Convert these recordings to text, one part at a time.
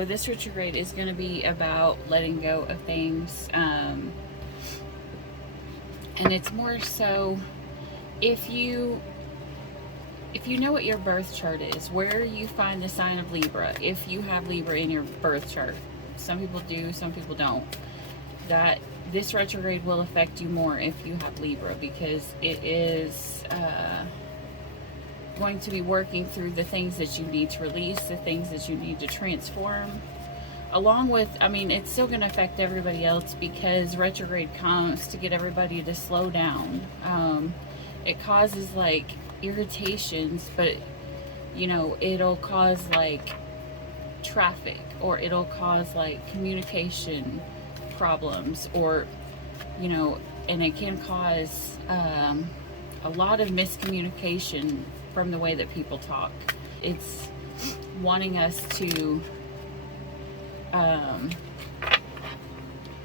So this retrograde is going to be about letting go of things. And it's more so if you know what your birth chart is, where you find the sign of Libra, if you have Libra in your birth chart. Some people do, some people don't. That this retrograde will affect you more if you have Libra, because it is going to be working through the things that you need to release, the things that you need to transform. Along with, I mean, it's still going to affect everybody else, because retrograde comes to get everybody to slow down. It causes like irritations, but you know, it'll cause like traffic, or it'll cause like communication problems, or you know, and it can cause a lot of miscommunication from the way that people talk. It's wanting us to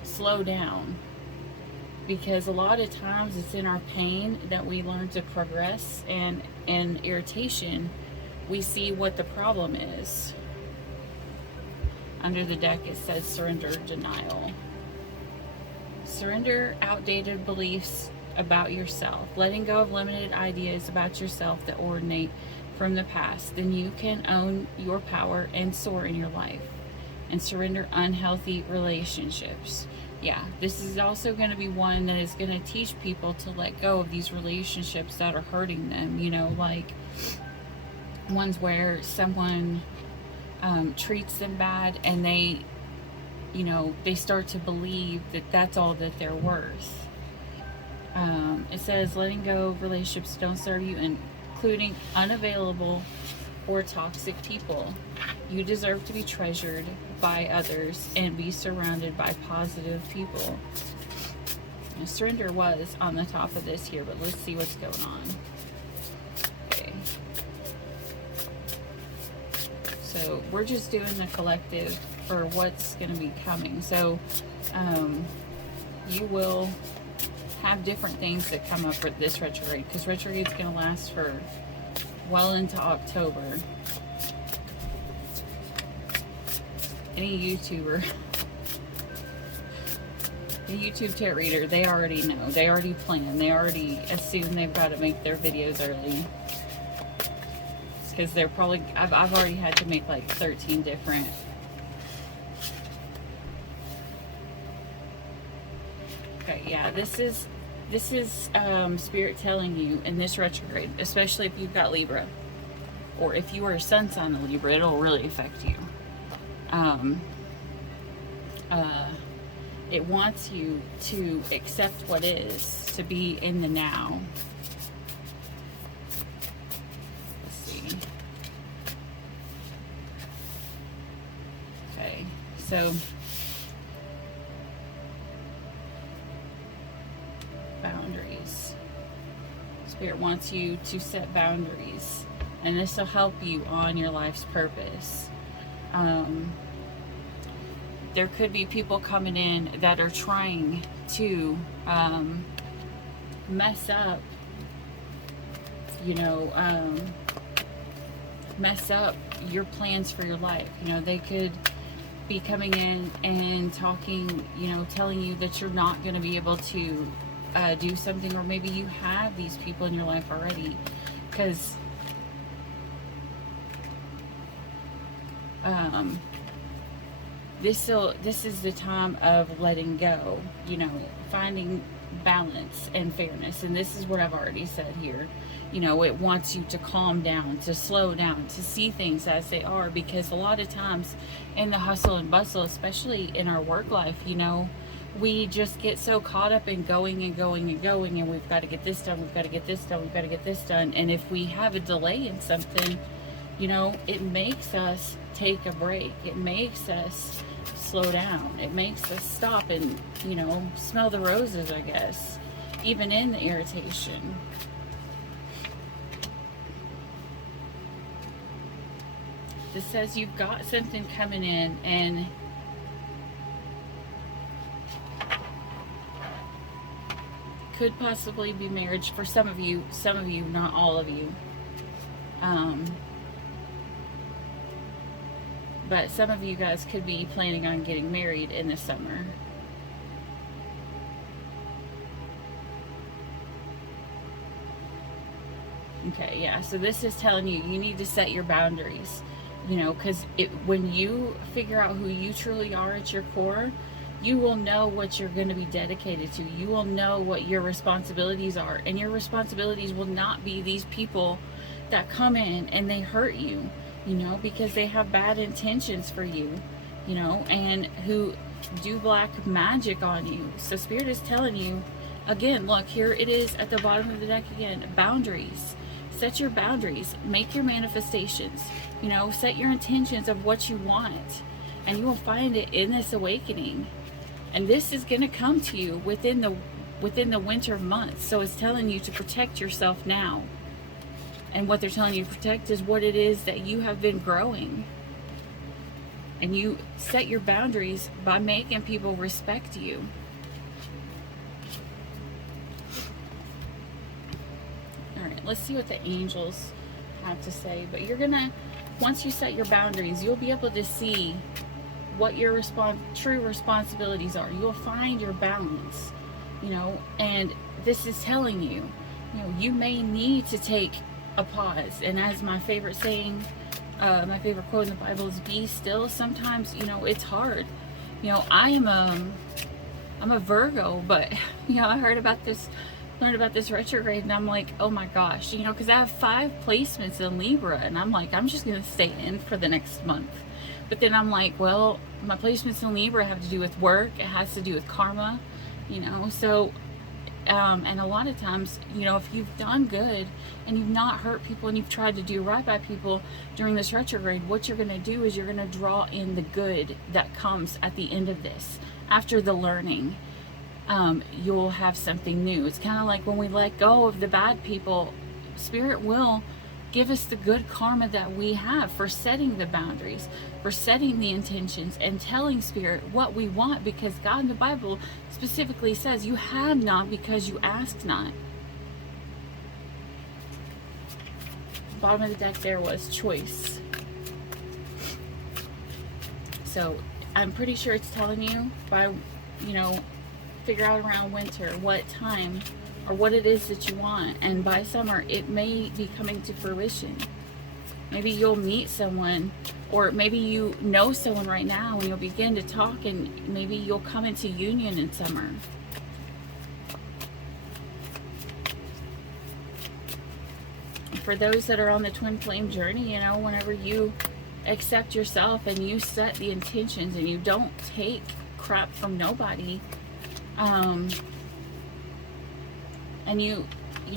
slow down, because a lot of times it's in our pain that we learn to progress, and in irritation we see what the problem is. Under the deck it says surrender, denial. Surrender outdated beliefs about yourself, letting go of limited ideas about yourself that originate from the past. Then you can own your power and soar in your life. And surrender unhealthy relationships. Yeah, this is also going to be one that is going to teach people to let go of these relationships that are hurting them. You know, like ones where someone treats them bad, and they, you know, they start to believe that that's all that they're worth. It says letting go of relationships that don't serve you, including unavailable or toxic people. You deserve to be treasured by others and be surrounded by positive people. Now, surrender was on the top of this here, but let's see what's going on. Okay. So we're just doing the collective for what's going to be coming. So you will have different things that come up for this retrograde, because retrograde is going to last for well into October. Any YouTuber, a YouTube tarot reader, they already know, they already plan, they already assume they've got to make their videos early, because they're probably, I've already had to make like 13 different. Okay, yeah, this is Spirit telling you in this retrograde, especially if you've got Libra, or if you are a sun sign of Libra, it'll really affect you. It wants you to accept what is, to be in the now. Let's see. Okay, so boundaries. Spirit wants you to set boundaries, and this will help you on your life's purpose. There could be people coming in that are trying to mess up, you know, mess up your plans for your life. You know, they could be coming in and talking, you know, telling you that you're not going to be able to do something, or maybe you have these people in your life already, because this is the time of letting go, you know, finding balance and fairness. And this is what I've already said here. You know, it wants you to calm down, to slow down, to see things as they are, because a lot of times in the hustle and bustle, especially in our work life, you know, we just get so caught up in going and going and going, and we've got to get this done, we've got to get this done, we've got to get this done. And if we have a delay in something, you know, it makes us take a break. It makes us slow down. It makes us stop and, you know, smell the roses, I guess, even in the irritation. This says you've got something coming in, and could possibly be marriage for some of you, not all of you. But some of you guys could be planning on getting married in the summer. Okay, yeah, so this is telling you need to set your boundaries, you know, because when you figure out who you truly are at your core, you will know what you're going to be dedicated to. You will know what your responsibilities are, and your responsibilities will not be these people that come in and they hurt you, you know, because they have bad intentions for you, you know, and who do black magic on you. So Spirit is telling you, again, look, here it is at the bottom of the deck again, boundaries. Set your boundaries, make your manifestations, you know, set your intentions of what you want, and you will find it in this awakening. And this is going to come to you within the winter months. So it's telling you to protect yourself now. And what they're telling you to protect is what it is that you have been growing. And you set your boundaries by making people respect you. All right, let's see what the angels have to say. But you're gonna, once you set your boundaries, you'll be able to see what your true responsibilities are. You'll find your balance, you know, and this is telling you, you know, you may need to take a pause. And as my favorite saying, my favorite quote in the Bible is, be still. Sometimes, you know, it's hard. You know, I'm a Virgo, but, you know, I learned about this retrograde, and I'm like, oh my gosh, you know, because I have 5 placements in Libra, and I'm like, I'm just going to stay in for the next month. But then I'm like, well, my placements in Libra have to do with work. It has to do with karma, you know. So, and a lot of times, you know, if you've done good and you've not hurt people and you've tried to do right by people during this retrograde, what you're going to do is you're going to draw in the good that comes at the end of this. After the learning, you'll have something new. It's kind of like when we let go of the bad people, Spirit will give us the good karma that we have for setting the boundaries, for setting the intentions, and telling Spirit what we want, because God in the Bible specifically says you have not because you ask not. Bottom of the deck there was choice. So I'm pretty sure it's telling you by, you know, figure out around winter what time or what it is that you want, and by summer it may be coming to fruition. Maybe you'll meet someone, or maybe you know someone right now and you'll begin to talk, and maybe you'll come into union in summer. For those that are on the twin flame journey, you know, whenever you accept yourself and you set the intentions and you don't take crap from nobody, and you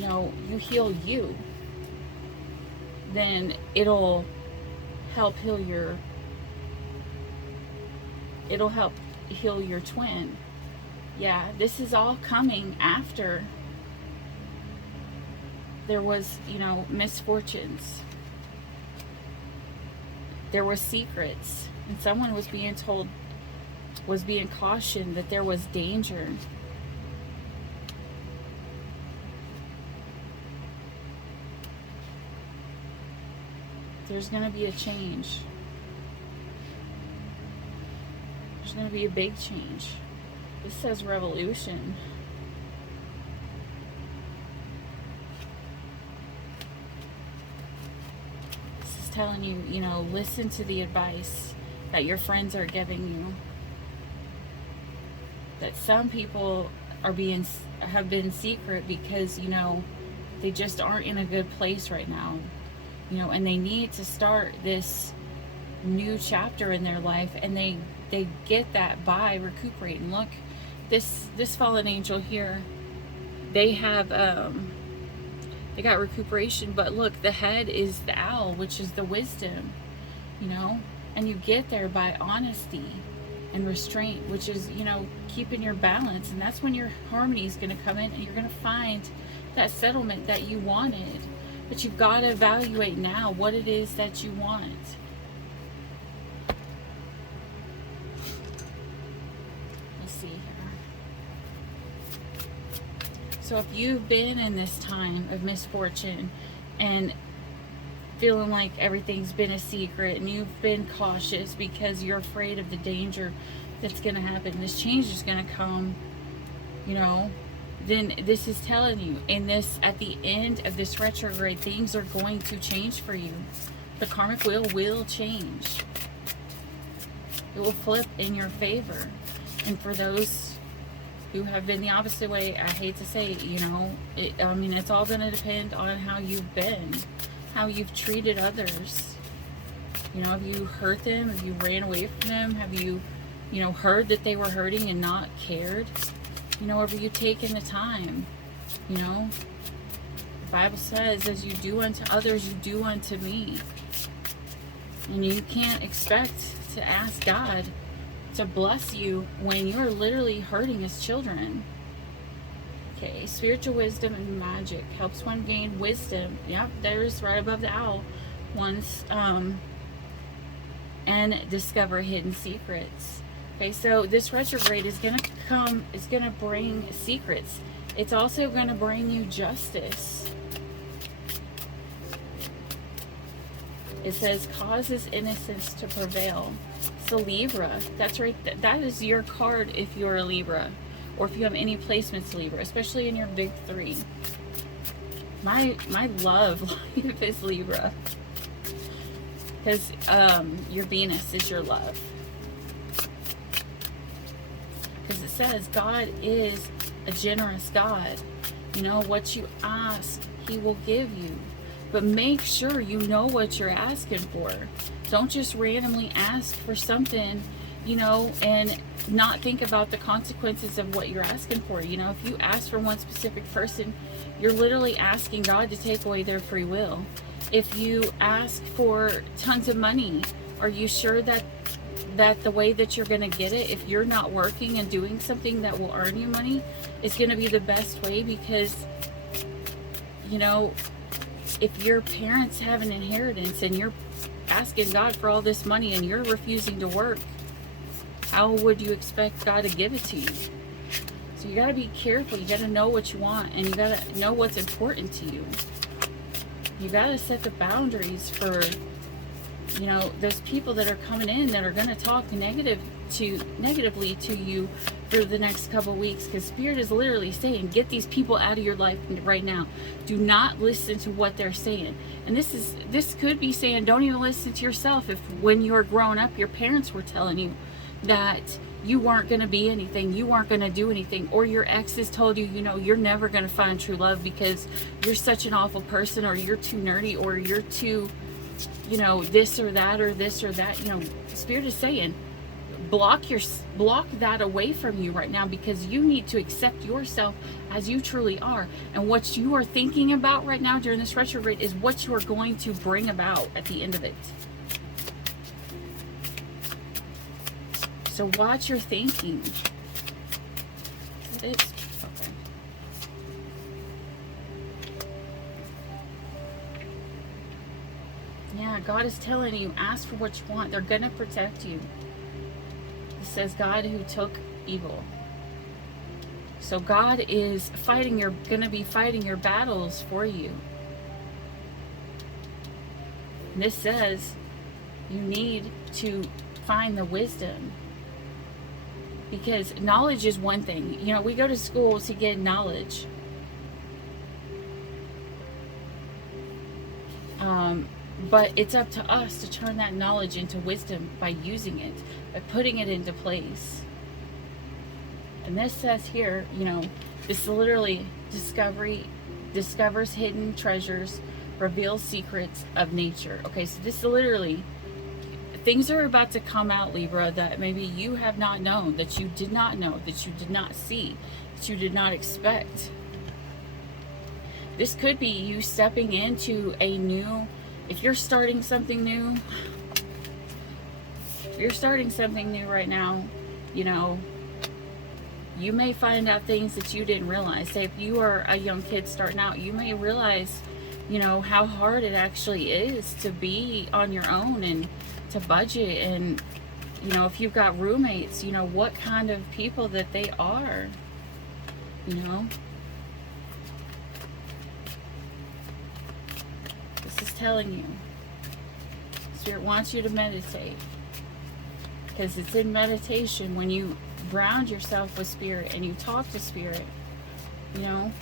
know, you heal you, then it'll help heal your twin. Yeah, this is all coming after there was, you know, misfortunes. There were secrets, and someone was being cautioned that there was danger. There's going to be a change. There's going to be a big change. This says revolution. This is telling you, you know, listen to the advice that your friends are giving you. That some people have been secret because, you know, they just aren't in a good place right now. You know, and they need to start this new chapter in their life, and they get that by recuperating. Look, this fallen angel here, they have they got recuperation, but look, the head is the owl, which is the wisdom, you know, and you get there by honesty and restraint, which is, you know, keeping your balance. And that's when your harmony is going to come in, and you're going to find that settlement that you wanted. But you've got to evaluate now what it is that you want. Let's see here. So if you've been in this time of misfortune and feeling like everything's been a secret and you've been cautious because you're afraid of the danger that's going to happen, this change is going to come, you know, then this is telling you in this, at the end of this retrograde, things are going to change for you. The karmic wheel will change. It will flip in your favor. And for those who have been the opposite way, I hate to say it, you know, I mean, it's all going to depend on how you've been, how you've treated others. You know, have you hurt them? Have you ran away from them? Have you, you know, heard that they were hurting and not cared? You know, have you taken the time? You know, the Bible says, as you do unto others, you do unto me. And you can't expect to ask God to bless you when you're literally hurting his children. Okay, spiritual wisdom and magic helps one gain wisdom. Yep, there's right above the owl ones. And discover hidden secrets. Okay, so this retrograde is going to come, it's going to bring secrets. It's also going to bring you justice. It says, causes innocence to prevail. It's a Libra. That's right. That is your card if you're a Libra. Or if you have any placements Libra, especially in your big three. My love life is Libra. Because your Venus is your love. Because it says God is a generous God. You know, what you ask, he will give you. But make sure you know what you're asking for. Don't just randomly ask for something, you know, and not think about the consequences of what you're asking for. You know, if you ask for one specific person, you're literally asking God to take away their free will. If you ask for tons of money, are you sure that the way that you're going to get it, if you're not working and doing something that will earn you money, is going to be the best way? Because, you know, if your parents have an inheritance and you're asking God for all this money and you're refusing to work, how would you expect God to give it to you? So you got to be careful. You got to know what you want, and you got to know what's important to you. You got to set the boundaries for, you know, those people that are coming in that are going to talk negatively to you for the next couple of weeks, because Spirit is literally saying, get these people out of your life right now. Do not listen to what they're saying. And this could be saying, don't even listen to yourself. If when you were growing up, your parents were telling you that you weren't going to be anything, you weren't going to do anything, or your exes told you, you know, you're never going to find true love because you're such an awful person, or you're too nerdy, or you're too, you know, this or that, or this or that. You know, Spirit is saying, block that away from you right now, because you need to accept yourself as you truly are. And what you are thinking about right now during this retrograde is what you are going to bring about at the end of it. So watch your thinking. It is. Okay. Yeah, God is telling you, ask for what you want. They're going to protect you. It says God who took evil. So God is going to be fighting your battles for you. And this says you need to find the wisdom. Because knowledge is one thing. You know, we go to school to get knowledge. But it's up to us to turn that knowledge into wisdom by using it, by putting it into place. And this says here, you know, this literally discovers hidden treasures, reveals secrets of nature. Okay, so this literally, things are about to come out, Libra, that maybe you have not known, that you did not know, that you did not see, that you did not expect. This could be you stepping into a new, if you're starting something new, right now, you know, you may find out things that you didn't realize. Say if you are a young kid starting out, you may realize, you know, how hard it actually is to be on your own and to budget, and, you know, if you've got roommates, you know, what kind of people that they are, you know. This is telling you Spirit wants you to meditate, because it's in meditation when you ground yourself with Spirit and you talk to Spirit, you know,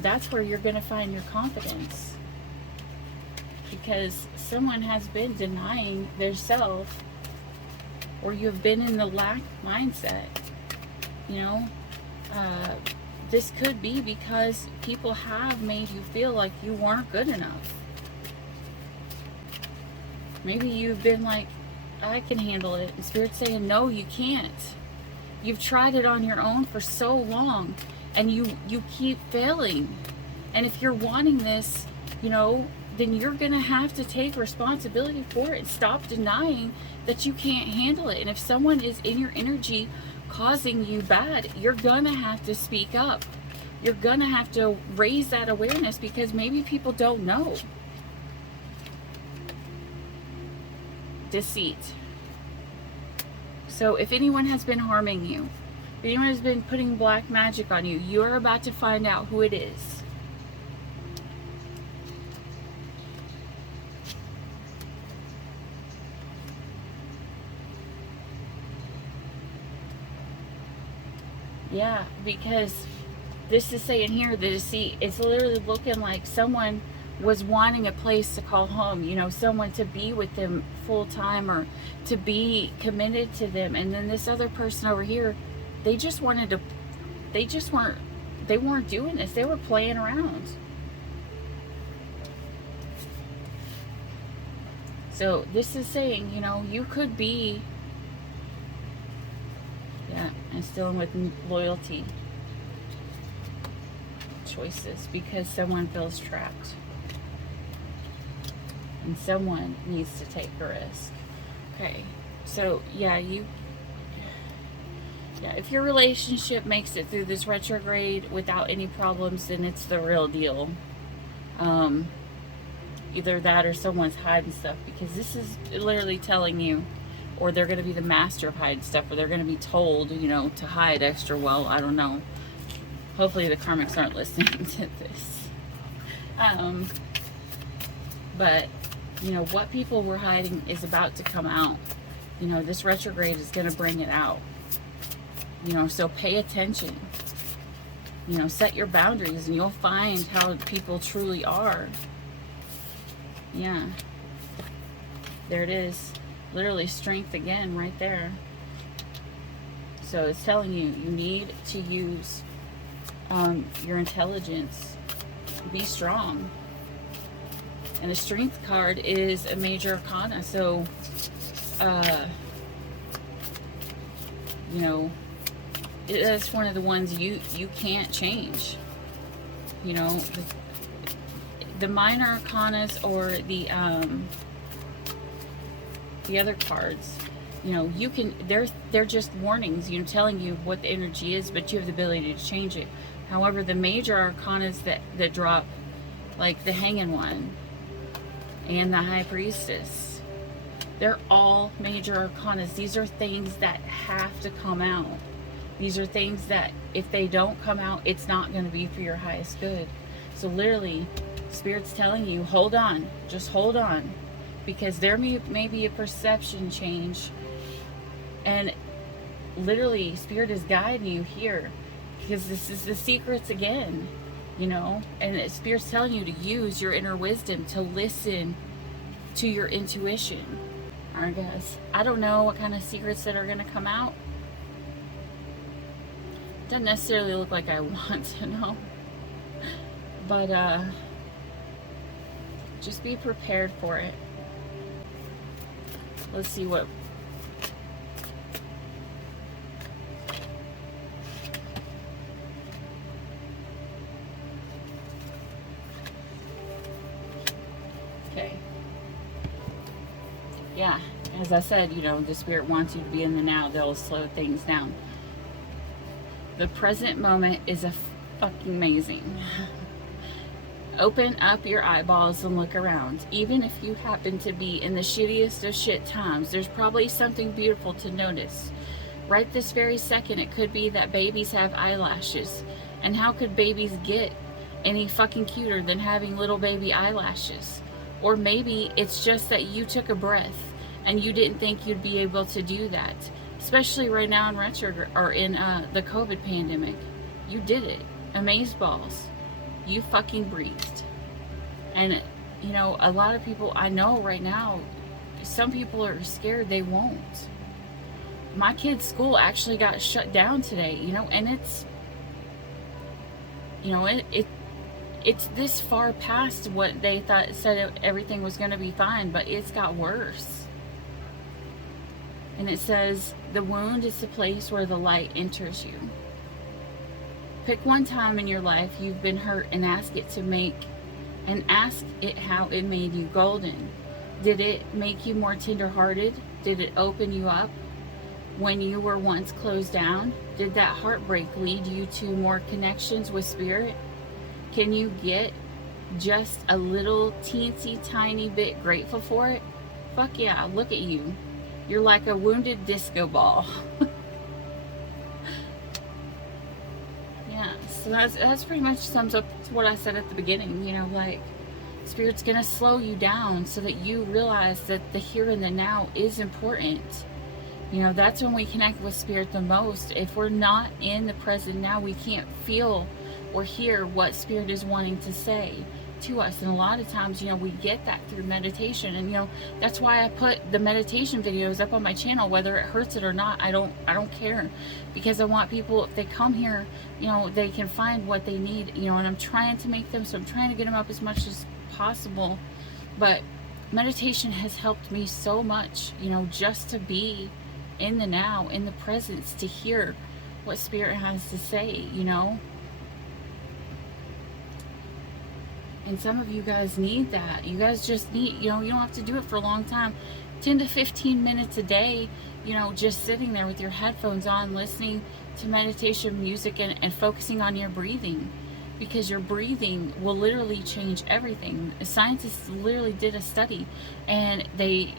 that's where you're going to find your confidence. Because someone has been denying their self, or you've been in the lack mindset, you know. This could be because people have made you feel like you weren't good enough. Maybe you've been like, I can handle it. And Spirit's saying, no, you can't. You've tried it on your own for so long, and you keep failing. And if you're wanting this, you know, then you're going to have to take responsibility for it. Stop denying that you can't handle it. And if someone is in your energy causing you bad, you're going to have to speak up. You're going to have to raise that awareness, because maybe people don't know. Deceit. So if anyone has been harming you, if anyone has been putting black magic on you, you're about to find out who it is. Yeah, because this is saying here, the deceit, it's literally looking like someone was wanting a place to call home, you know, someone to be with them full time, or to be committed to them. And then this other person over here, they just wanted to, they weren't doing this. They were playing around. So this is saying, you know, you could be, yeah, and still with loyalty choices, because someone feels trapped. And someone needs to take a risk. Okay, so yeah, if your relationship makes it through this retrograde without any problems, then it's the real deal. Either that or someone's hiding stuff, because this is literally telling you, or they're going to be the master of hiding stuff, or they're going to be told, you know, to hide extra well. I don't know. Hopefully the karmics aren't listening to this. But, you know, what people were hiding is about to come out. You know, this retrograde is going to bring it out. You know, so pay attention. You know, set your boundaries, and you'll find how people truly are. Yeah. There it is. Literally strength again right there. So it's telling you, you need to use your intelligence. Be strong. And the strength card is a major arcana. So, you know, it's one of the ones you can't change. You know, the minor arcanas, or the other cards, you know, you can, they're just warnings, you know, telling you what the energy is, but you have the ability to change it. However, the major arcanas that drop, like the Hanging One and the High Priestess, they're all major arcanas. These are things that have to come out. These are things that if they don't come out, it's not going to be for your highest good. So literally, Spirit's telling you, hold on, just hold on, because there may be a perception change. And literally, Spirit is guiding you here, because this is the secrets again, you know. And Spirit's telling you to use your inner wisdom, to listen to your intuition. All right, guys, I don't know what kind of secrets that are going to come out. Doesn't necessarily look like I want to know, but just be prepared for it. Let's see what. Okay. Yeah, as I said, you know, the Spirit wants you to be in the now. They'll slow things down. The present moment is fucking amazing. Open up your eyeballs and look around. Even if you happen to be in the shittiest of shit times, there's probably something beautiful to notice. Right this very second, it could be that babies have eyelashes. And how could babies get any fucking cuter than having little baby eyelashes? Or maybe it's just that you took a breath and you didn't think you'd be able to do that, especially right now in retrograde or in the COVID pandemic. You did it. Amazeballs. You fucking breathed. And you know, a lot of people I know right now, some people are scared they won't. My kid's school actually got shut down today, you know, and it's, you know, it's this far past what they said everything was going to be fine, but it's got worse. And it says, the wound is the place where the light enters you. Pick one time in your life you've been hurt and ask it how it made you golden. Did it make you more tender-hearted? Did it open you up when you were once closed down? Did that heartbreak lead you to more connections with spirit? Can you get just a little teensy tiny bit grateful for it? Fuck yeah, look at you. You're like a wounded disco ball. Yeah, so that's pretty much sums up what I said at the beginning. You know, like, Spirit's gonna slow you down so that you realize that the here and the now is important. You know, that's when we connect with Spirit the most. If we're not in the present now, we can't feel or hear what Spirit is wanting to say to us. And a lot of times, you know, we get that through meditation. And, you know, that's why I put the meditation videos up on my channel, whether it hurts it or not. I don't care, because I want people, if they come here, you know, they can find what they need, you know, and I'm trying to make them, so I'm trying to get them up as much as possible. But meditation has helped me so much, you know, just to be in the now, in the presence, to hear what Spirit has to say, you know. And some of you guys need that. You guys just need, you know, you don't have to do it for a long time. 10 to 15 minutes a day, you know, just sitting there with your headphones on, listening to meditation music and focusing on your breathing. Because your breathing will literally change everything. Scientists literally did a study, and they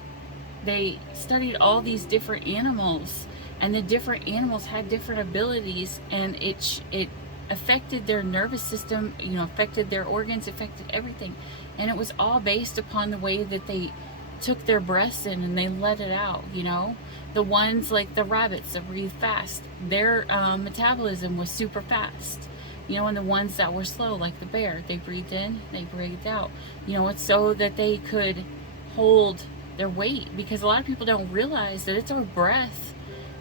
studied all these different animals, and the different animals had different abilities, and it affected their nervous system, you know, affected their organs, affected everything. And it was all based upon the way that they took their breaths in and they let it out, you know. The ones like the rabbits that breathe fast, their metabolism was super fast, you know. And the ones that were slow, like the bear, they breathed in, they breathed out, you know. It's so that they could hold their weight, because a lot of people don't realize that it's our breath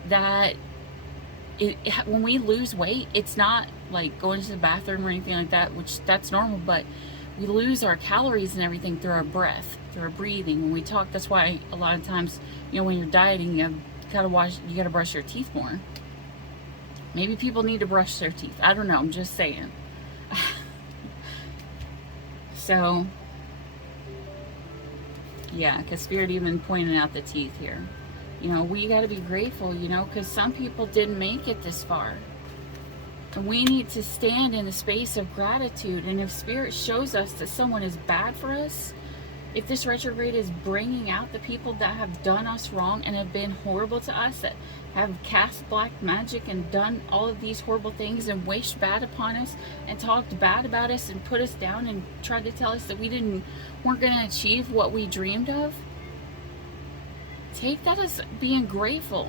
that when we lose weight, it's not like going to the bathroom or anything like that, which that's normal, but we lose our calories and everything through our breath, through our breathing. When we talk, that's why a lot of times, you know, when you're dieting, you gotta brush your teeth more. Maybe people need to brush their teeth. I don't know, I'm just saying. So yeah, because Spirit even pointed out the teeth here. You know, we got to be grateful, you know, because some people didn't make it this far. And we need to stand in a space of gratitude. And if Spirit shows us that someone is bad for us, if this retrograde is bringing out the people that have done us wrong and have been horrible to us, that have cast black magic and done all of these horrible things and wished bad upon us and talked bad about us and put us down and tried to tell us that weren't going to achieve what we dreamed of, take that as being grateful.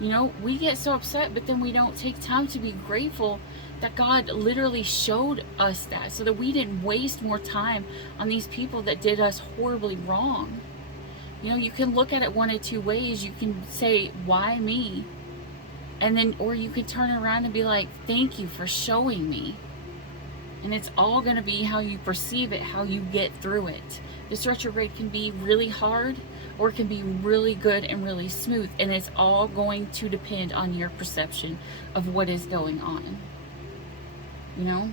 You know, we get so upset, but then we don't take time to be grateful that God literally showed us that, so that we didn't waste more time on these people that did us horribly wrong. You know, you can look at it one of two ways. You can say, why me? And then, or you can turn around and be like, thank you for showing me. And it's all going to be how you perceive it, how you get through it. This retrograde can be really hard, or it can be really good and really smooth. And it's all going to depend on your perception of what is going on. You know?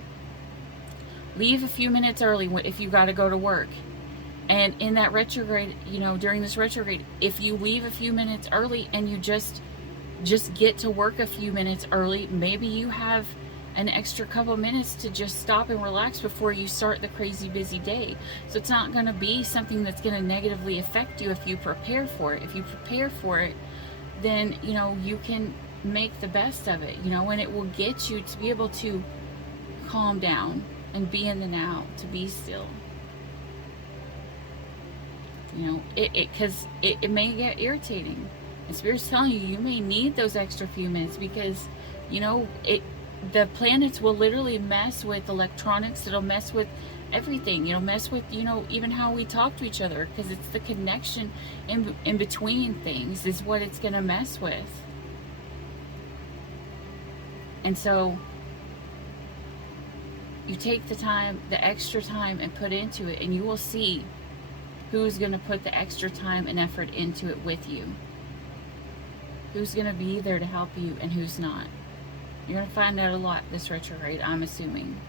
Leave a few minutes early if you got to go to work. And in that retrograde, you know, during this retrograde, if you leave a few minutes early and you just get to work a few minutes early, maybe you have an extra couple minutes to just stop and relax before you start the crazy busy day. So it's not going to be something that's going to negatively affect you if you prepare for it. If you prepare for it, then, you know, you can make the best of it, you know, and it will get you to be able to calm down and be in the now, to be still. You know, because it may get irritating. And Spirit's telling you, you may need those extra few minutes because, you know, the planets will literally mess with electronics. It'll mess with everything. You know, mess with, you know, even how we talk to each other, because it's the connection in between things is what it's going to mess with. And so you take the time, the extra time, and put into it, and you will see who's going to put the extra time and effort into it with you. Who's going to be there to help you and who's not. You're going to find out a lot this retrograde, I'm assuming.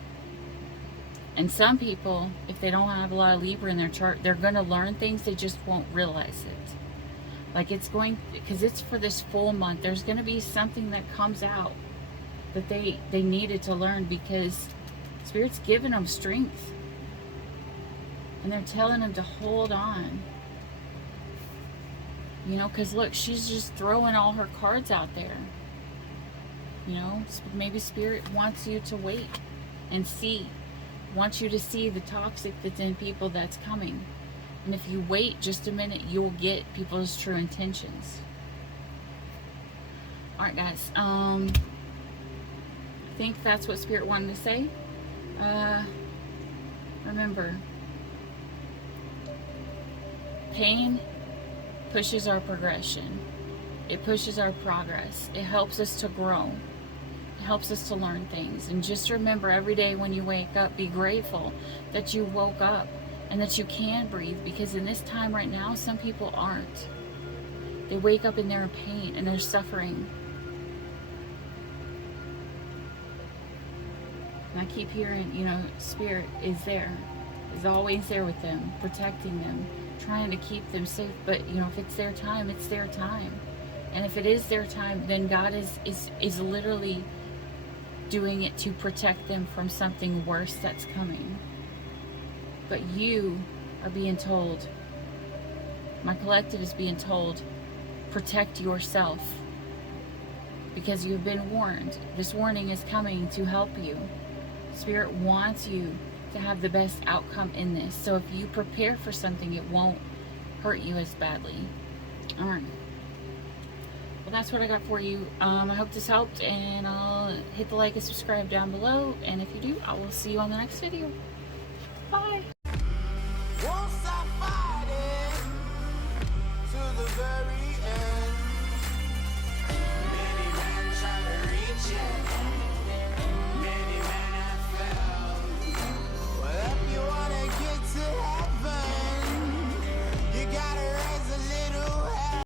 And some people, if they don't have a lot of Libra in their chart, they're going to learn things, they just won't realize it. Like it's going, because it's for this full month, there's going to be something that comes out that they needed to learn, because Spirit's giving them strength. And they're telling them to hold on. You know, because look, she's just throwing all her cards out there. You know, maybe Spirit wants you to wait and see. Wants you to see the toxic that's in people that's coming. And if you wait just a minute, you'll get people's true intentions. Alright guys, I think that's what Spirit wanted to say. Remember, pain pushes our progression. It pushes our progress. It helps us to grow. It helps us to learn things. And just remember, every day when you wake up, be grateful that you woke up and that you can breathe, because in this time right now, some people aren't. They wake up and they're in pain and they're suffering. And I keep hearing, you know, Spirit is there, is always there with them, protecting them, trying to keep them safe. But, you know, if it's their time, it's their time. And if it is their time, then God is literally doing it to protect them from something worse that's coming. But you are being told, my collective is being told, protect yourself. Because you've been warned. This warning is coming to help you. Spirit wants you to have the best outcome in this. So if you prepare for something, it won't hurt you as badly. Alright. Well, that's what I got for you. I hope this helped, and I'll hit the like and subscribe down below. And if you do, I will see you on the next video. Bye.